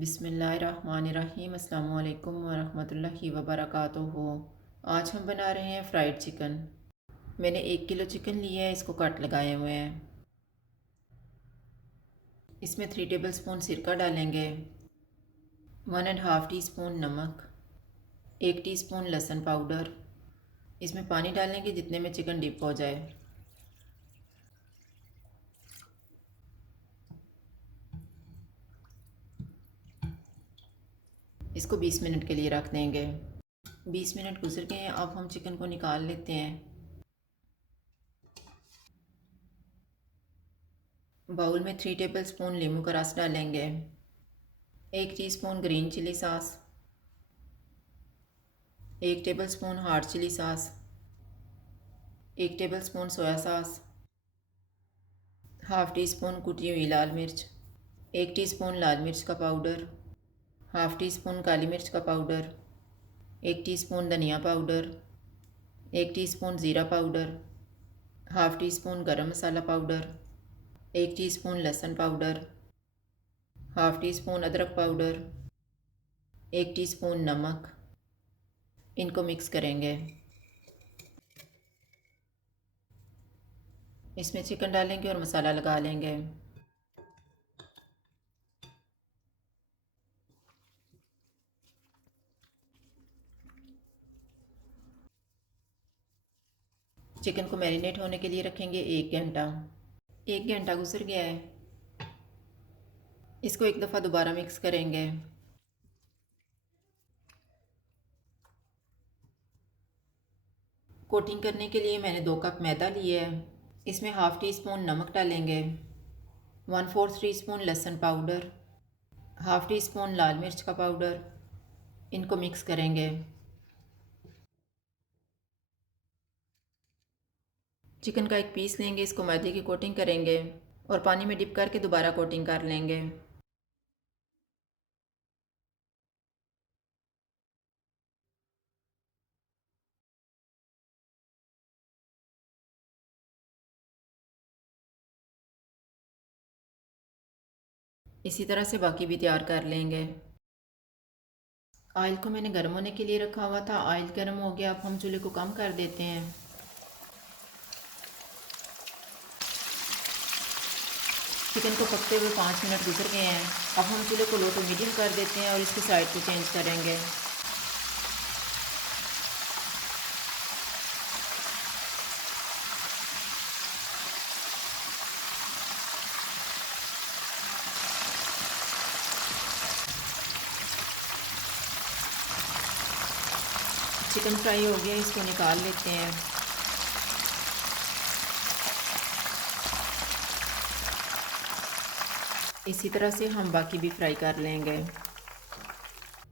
बिस्मिल्लाहिर्रहमानिर्रहीम। अस्सलामु अलैकुम वरहमतुल्लाहि वबरकातुहू। आज हम बना रहे हैं फ़्राइड चिकन। मैंने 1 किलो चिकन लिया है, इसको कट लगाए हुए हैं। इसमें 3 टेबलस्पून सिरका डालेंगे, 1.5 टीस्पून नमक, 1 टीस्पून लहसुन पाउडर। इसमें पानी डालेंगे जितने में चिकन डिप हो जाए। इसको 20 मिनट के लिए रख देंगे। 20 मिनट गुजर गए हैं, अब हम चिकन को निकाल लेते हैं। बाउल में 3 टेबलस्पून नींबू का रस डालेंगे, 1 teaspoon green chilli sauce, 1 tablespoon hard chilli sauce, 1 tablespoon soya sauce, half teaspoon कुटी हुई लाल मिर्च, 1 टीस्पून लाल मिर्च का पाउडर, हाफ़ टी स्पून काली मिर्च का पाउडर, 1 टीस्पून धनिया पाउडर, 1 टीस्पून ज़ीरा powder, half teaspoon garam masala powder, 1 teaspoon लहसुन पाउडर, हाफ़ टी स्पून अदरक पाउडर, 1 टीस्पून नमक। इनको मिक्स करेंगे। इसमें चिकन डालेंगे और मसाला लगा लेंगे। चिकन को मैरिनेट होने के लिए रखेंगे 1 घंटा। 1 घंटा गुजर गया है, इसको एक दफ़ा दोबारा मिक्स करेंगे। कोटिंग करने के लिए मैंने 2 कप मैदा लिया है। इसमें हाफ़ टी स्पून नमक डालेंगे, 1/4 टी स्पून लहसुन पाउडर, हाफ़ टी स्पून लाल मिर्च का पाउडर। इनको मिक्स करेंगे। चिकन का एक पीस लेंगे, इसको मैदे की कोटिंग करेंगे और पानी में डिप करके दोबारा कोटिंग कर लेंगे। इसी तरह से बाकी भी तैयार कर लेंगे। ऑयल को मैंने गर्म होने के लिए रखा हुआ था। ऑयल गर्म हो गया, अब हम चूल्हे को कम कर देते हैं। चिकन को पकते हुए 5 मिनट गुजर गए हैं। अब हम चूल्हे को लो टू मीडियम कर देते हैं और इसकी साइड को चेंज करेंगे। चिकन फ्राई हो गया, इसको निकाल लेते हैं। इसी तरह से हम बाकी भी फ्राई कर लेंगे।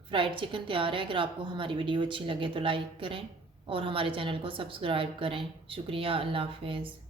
फ्राइड चिकन तैयार है। अगर आपको हमारी वीडियो अच्छी लगे तो लाइक करें और हमारे चैनल को सब्सक्राइब करें। शुक्रिया। अल्लाह हाफ़िज़।